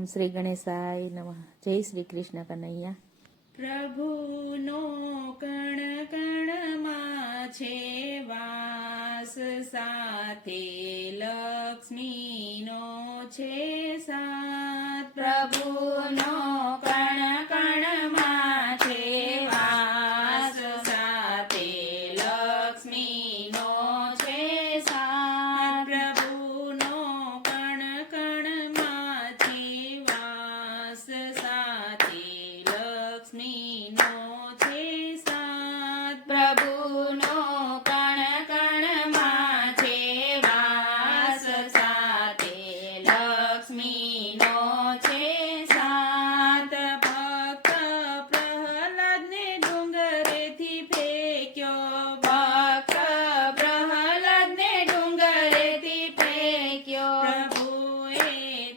ઓમ શ્રી ગણેશાય નમઃ. જય શ્રી કૃષ્ણ કનૈયા. પ્રભુનો કણ કણમાં છે વાસ, સાથે લક્ષ્મીનો છે સાથ. પ્રભુનો કણ કણમાં છે વાસ, સાથે લક્ષ્મીનો છે સાથ. પ્રભુનો કણ કણમાં છે વાસ, સાથે લક્ષ્મીનો છે સાથ. પ્રભુનો કણ કણમાં છે વાસ, સાથે લક્ષ્મીનો છે સાથ. ભક્ત પ્રહલાદને ડુંગરેથી ફેંક્યો, ભક્ત પ્રહલાદને ડુંગરેથી ફેંક્યો. પ્રભુએ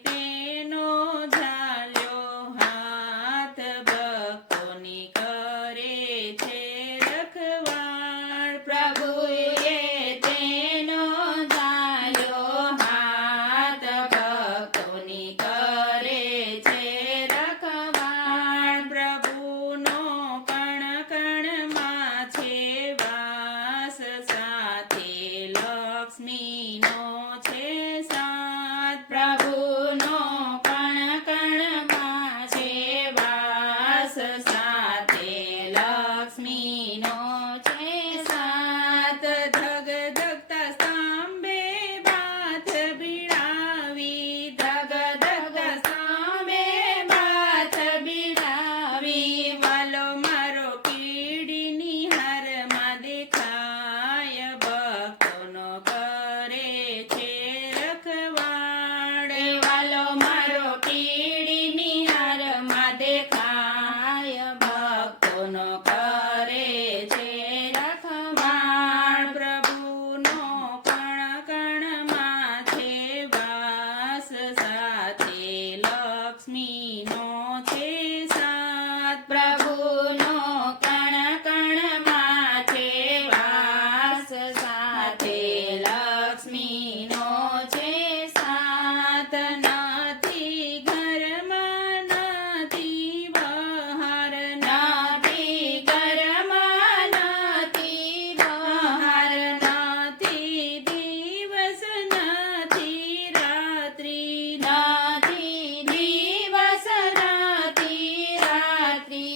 તેનો ઝાલ્યો હાથ, ભક્તોની કરે છે રખવાળ. પ્રભુએ તેનો ઝાલ્યો હાથ, ભક્તોની કરે છે રખવાળ. પ્રભુનો કણ કણમાં છે વાસ, સાથે લક્ષ્મીનો છે સાથ. પ્રભુનો કણ કણમાં છે વાસ, સાથે લક્ષ્મીનો છે સાથ. ધગધગતા સ્તંભે બાથ બીડાવી, ધગધગતા સ્તંભે બાથ બીડાવી. વાલો મારો કીડીની હારમાં દેખાય, ભક્તોનો કરે છે રખવાળ. વાલો મારો કીડીની હારમાં દેખાય, ભક્તોનો કરે છે રખવાળ. પ્રભુનો કણ કણમાં છે વાસ, સાથે લક્ષ્મીનો છે સાથ. પ્રભુનો કણ કણમાં છે વાસ, સાથે લક્ષ્મીનો છે સાથ. નથી ઘરમાં નથી બહાર, નથી ઘરમાં નથી બહાર, નથી દિવસ નથી રાત્રિ, નથી દિવસ નથી રાત્રિ.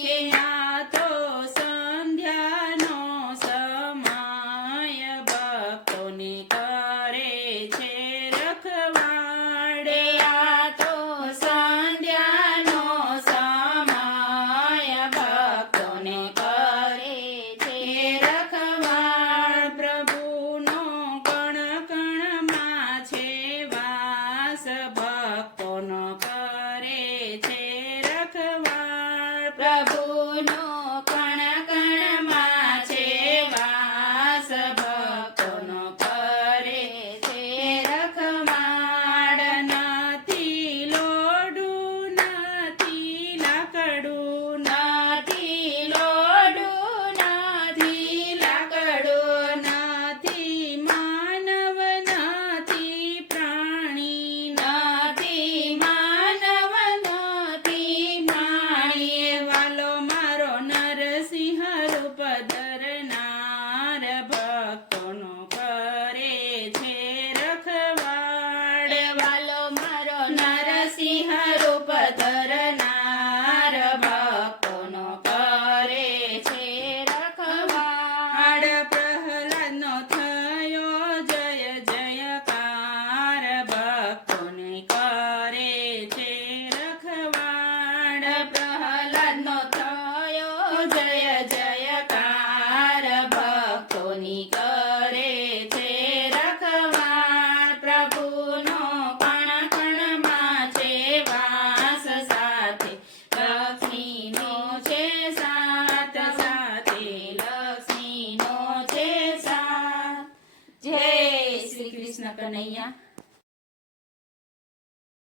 આ તો સંધ્યાનો સમય, ભક્તોને કરે છે રખવાળ. આ તો સંધ્યાનો સમય, ભક્તોને કરે છે રખવાળ. પ્રભુનો કણ કણમાં છે વાસ, ભક્તોનો કરે છે રખવાળ. પ્રભુનો કણ કણમાં છે વાસ, ભક્તોનો કરે છે રખવાળ. નથી લોઢું નથી લાકડું, નથી લોઢું નથી લાકડું, નથી માનવ નથી પ્રાણી, નથી માનવ નથી પ્રાણી. વાલો મારો નરસિંહ રૂપ ધરનાર, ભક્તોનો કરે છે રખવાળ. વાલો મારો નરસિંહ રૂપ ધરનાર, ભક્તોનો કરે છે રખવાળ. પ્રહલાદનો થયો જય જયકાર, ભક્તોને કરે છે રખવાળ. પ્રહલાદનો થયો જય જયકાર, ભક્તોની કરે છે રખવાળ. પ્રભુનો કણ કણમાં છે વાસ, સાથે લક્ષ્મીનો છે સાથ, સાથે લક્ષ્મીનો છે સાથ. જય શ્રી કૃષ્ણ કનૈયા.